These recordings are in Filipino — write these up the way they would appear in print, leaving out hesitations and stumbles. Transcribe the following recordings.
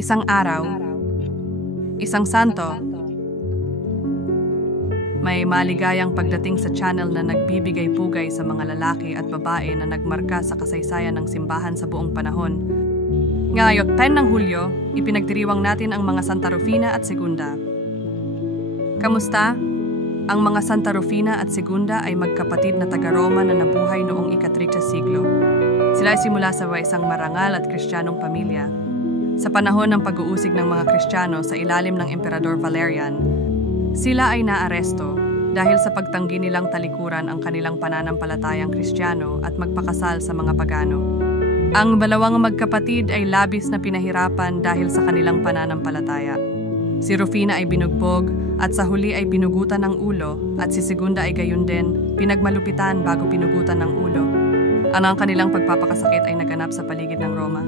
Isang araw, isang santo, may maligayang pagdating sa channel na nagbibigay pugay sa mga lalaki at babae na nagmarka sa kasaysayan ng simbahan sa buong panahon. Ngayong 10 ng Hulyo, ipinagdiriwang natin ang mga Santa Rufina at Segunda. Kamusta? Ang mga Santa Rufina at Segunda ay magkapatid na taga-Roma na nabuhay noong ika-3 siglo. Sila ay simula sa isang marangal at kristyanong pamilya. Sa panahon ng pag-uusig ng mga Kristiyano sa ilalim ng Emperador Valerian, sila ay naaresto dahil sa pagtanggi nilang talikuran ang kanilang pananampalatayang Kristiyano at magpakasal sa mga pagano. Ang dalawang magkapatid ay labis na pinahirapan dahil sa kanilang pananampalataya. Si Rufina ay binugbog at sa huli ay pinugutan ng ulo at si Segunda ay gayon din, pinagmalupitan bago pinugutan ng ulo. Ang kanilang pagpapakasakit ay naganap sa paligid ng Roma.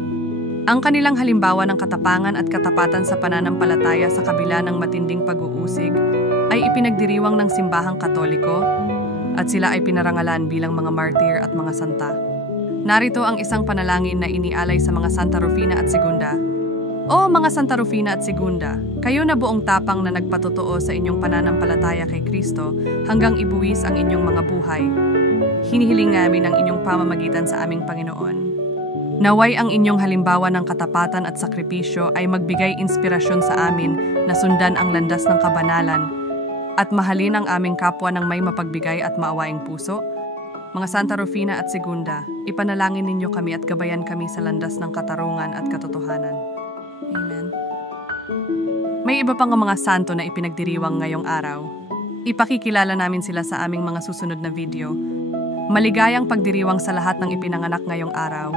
Ang kanilang halimbawa ng katapangan at katapatan sa pananampalataya sa kabila ng matinding pag-uusig ay ipinagdiriwang ng simbahang Katoliko at sila ay pinarangalan bilang mga martir at mga santa. Narito ang isang panalangin na inialay sa mga Santa Rufina at Segunda. O mga Santa Rufina at Segunda, kayo na buong tapang na nagpatotoo sa inyong pananampalataya kay Kristo hanggang ibuwis ang inyong mga buhay. Hinihiling namin ang inyong pamamagitan sa aming Panginoon. Naway ang inyong halimbawa ng katapatan at sakripisyo ay magbigay inspirasyon sa amin na sundan ang landas ng kabanalan at mahalin ang aming kapwa ng may mapagbigay at maawaing puso. Mga Santa Rufina at Segunda, ipanalangin ninyo kami at gabayan kami sa landas ng katarungan at katotohanan. Amen. May iba pang mga santo na ipinagdiriwang ngayong araw. Ipakikilala namin sila sa aming mga susunod na video. Maligayang pagdiriwang sa lahat ng ipinanganak ngayong araw.